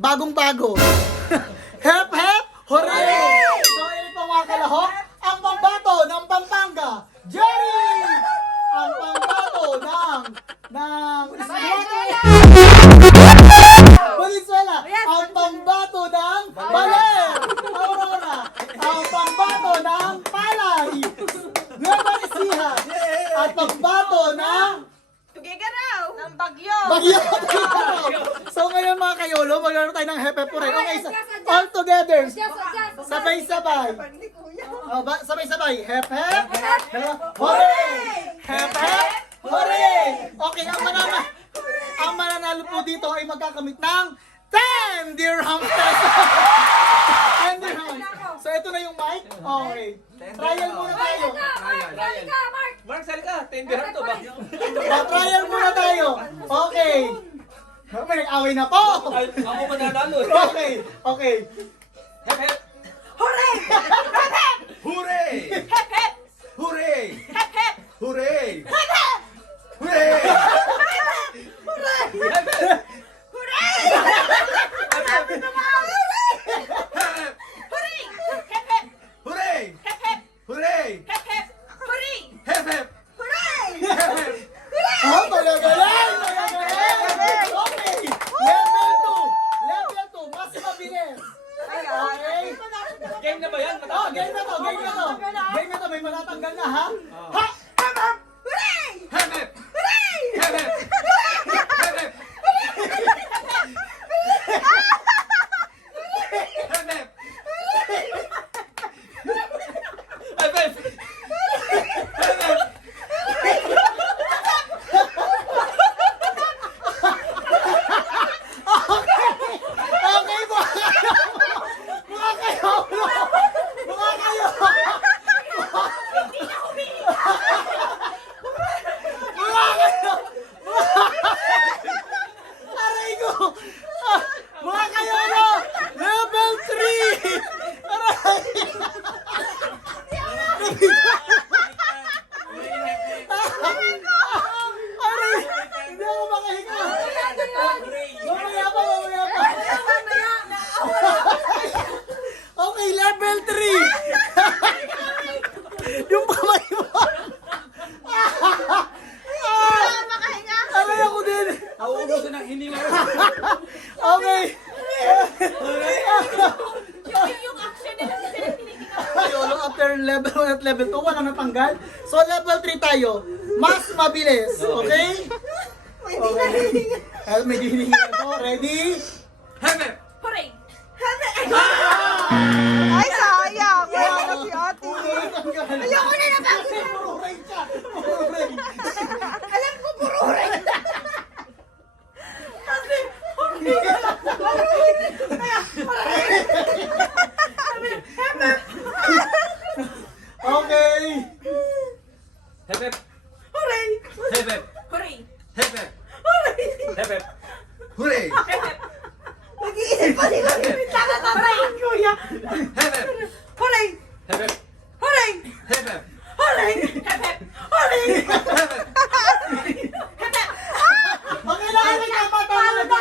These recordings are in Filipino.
Bagong-bago. Hep, hep, hooray! So, yun po mga kalahok, ang pambato ng Pampanga, Jerry! Ang pambato ng Valenzuela! Ang pambato ng Baler! Aurora! Ang pambato ng Palay! Nueva Ecija! At pambato ng Tugigaraw! Ang bagyo! Bagyo! So ngayon mga kayolo, maglaro tayo ng hepe pure. Okay, all together. Sabay-sabay. Sabay-sabay. Hep, hep. Hooray! Hep, hep. Hooray! Okay, ang mananalo po dito ay magkakamit ng 10 dirham pesos. 10 dirham. So ito na yung mic. Okay. Trial muna tayo. Mark, sali ka. 10 dirham to ba? Trial muna tayo. Okay. May nag-away na po! Ako mananalo. Okay, okay. Hep, hep. Hooray! Hep, hep! Hooray! Hep, hep! Hooray! Hep, hep! Hooray! Hep, hep! Hooray! Hooray! Hep, hep. Hooray! Sabi naman! Hooray! Hep, hep! Hooray! Hep, hep! Hooray! Hep, hep! Hooray! Hep, hep. Hooray! Hep, hep. Oh, magagaling! Magagaling! Okay! Level 2! Mas mabilis! Okay? Game na ba yan? Oh, game na to! Game na to! Game na to! May matatanggal na, ha? Ha! Hooray! Hep, hep. Hooray! Hep, hep. Hep, hep. Hep, hep. Hep, hep. Hep, hep. Okay po! Mga kayo! Mga kayo! Hindi na humihinga! Mga kayo! Aray ko! Mga kayo na! Level 3! Aray! Aray! Hindi ako makahinga! Mamaya pa! Mamaya pa! Okay, level 3! Yung kamay mo! Aray ako din! Nauubusan ng hininga. Okay! Yung action nila Yolo, after level 1 at level 2, walang natanggal. So level 3 tayo. Mas mabilis. Okay? Okay. May dihiningi ito. Ready? Hep, hep. Hooray! Ay, sayang! Wala na si ate. Ayoko na napakita! Puro ray siya! Puro ray! Alam ko, puro rin. Okay! Hep, hep. Hooray! Hep, hep. Hooray! Hep, hep. Hooray! Hep, hep. Hooray! Hep, hep! Mag-iisip pa nila. Hooray! Kuya! Hep, hep. Hooray! Hep, hep. Hooray! Hep, hep. Hooray! Hep, hep! Hooray! Hep, hep. Okay lang! Okay lang!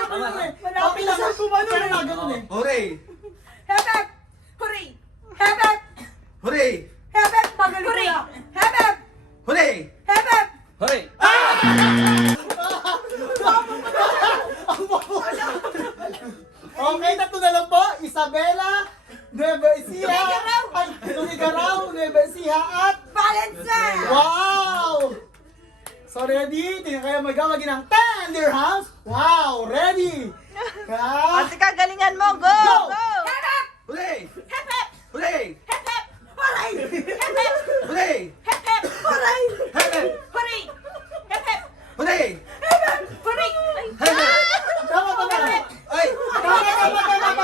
Tama eh! Okay lang! Pero na, ganun eh! Hooray! Hep, hep! Hooray! Hep, hep! Hooray! Hep, hep! Hooray! Hep, hep! Hooray! Hep, hep! Hooray! Okay, tatlo na lang po. Isabela, Nueva Ecija, Tugigaraw, Nueva Ecija, at Valenzuela! wow! So ready? Tingnan kayo magawagi ng 10 dirhams. Wow! Ready? Ha? Ate, kagalingan mo. Go! Go! Go! Hep, hep! Hooray! Hep, hep! Hooray! Hep, hep! Hooray! Hep, hep! Hooray! Hep, hep! Hooray! Hep, hep. Hooray! Hep, hep! Hooray! Hep, hep! Hooray! Hep, hep. Tama, tama. Ay! Tama. Tama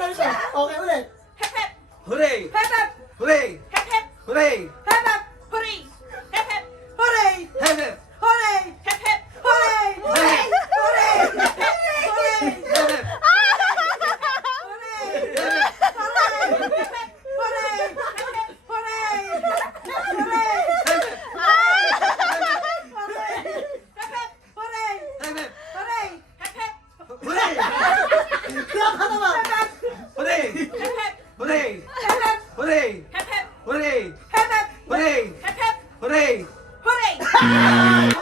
na ito. Okay, ulit. Hep, hep! Hooray! Hep hep. Hooray! Hep hep. Hooray! Hep hep. Hooray. Hep hep. Hooray. Hep hep! Hooray. Hep hep. Hooray. Hooray! Hooray. Hep hep. Hooray. Hep hep! Hooray. Hep hep! Hooray. Hooray. Hooray. Hep hep! Hooray. Hep hep! Hooray. Hep hep. Hooray! Iyak ka naman! Hooray! Hep hep. Hooray! Hep hep. Hooray! Hep hep. Hooray! Hep hep. Hooray! Hep hep. Hooray! Hooray. Ano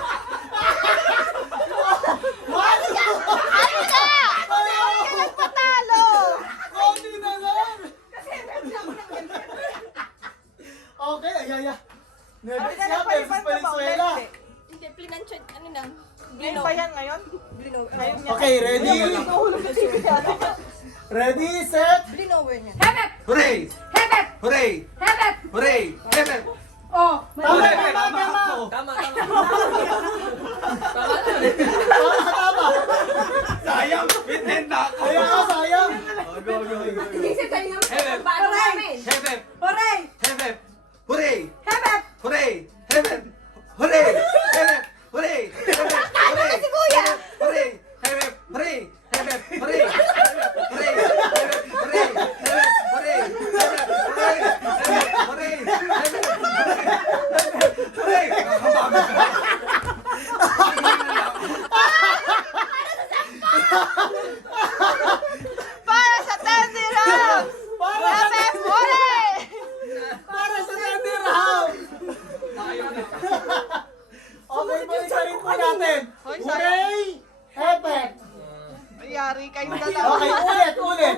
Ano na? Hindi ka nagpatalo. Konti na lang! Okay, ay. Nervous siya versus Valenzuela. Hindi, plinansyon. Ano lang? Ngayon ba yan ngayon? Ngayon yan. Okay, ready? Ready, set! Blinover niya. Hep hep. Hooray! Hep hep. Hooray! Hep hep. Hooray! Hep hep! Oh. Tama! Sayang! Bitin na ako! Kaya ka, sayang! Go! Isip tayo ng Hep hep. bago namin. Hep hep! Hooray. Hep hep! Hooray! Hep hep. Hooray! Hep hep! Hooray! Hep hep! Hooray! Hep hep! Hooray! Si Kuya! Hooray! Hep hep! Hooray! Hep hep! Hooray! Hooray! Hep hep! Hooray! Hep hep! Hooray! Hep hep! Hooray! Hep hep! Hooray! Hep hep! Hooray! Nakakabagod ka. Para sa Teddy Ram! Hep, hooray! Para sa Teddy Ram! Okay, balik po natin. Hoy, Hooray! Hepep! Yari kayong dalawa. Okay, ulit.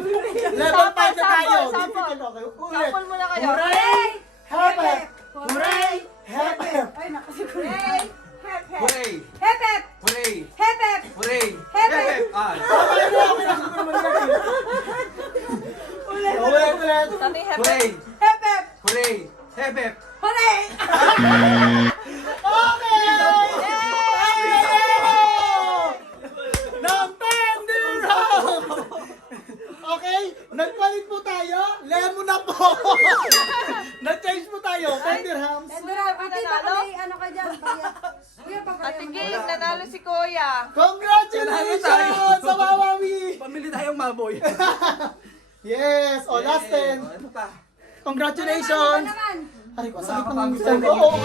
Level 5 na tayo. Sample. Difficult, okay. Ulit. Sample muna kayo. Hooray! Hepep! Hooray! Hepep! Hooray. Hep hep. Hooray! Hep hep. Hooray! Hep hep. Hooray! Hep Hep hep! Ah! Okay na, okay na. Siguro mali natin. Ulit. Sabi hep. Hooray! Hep hep. Hooray! Hep hep! Hooray. Okay! Ng Teddy Ram! Okay, nagpalit po tayo. Lemon na po. Nag-change po tayo. Teddy Rams. Ano ka dyan? Kuya, Ate Ging, nanalo si Kuya. Congratulations sa Wawawi! Pamili tayong maboy. Yes! O, last 10. Ano pa? Congratulations! naman. Ay, ko, sakit ng gusto ko. Oo,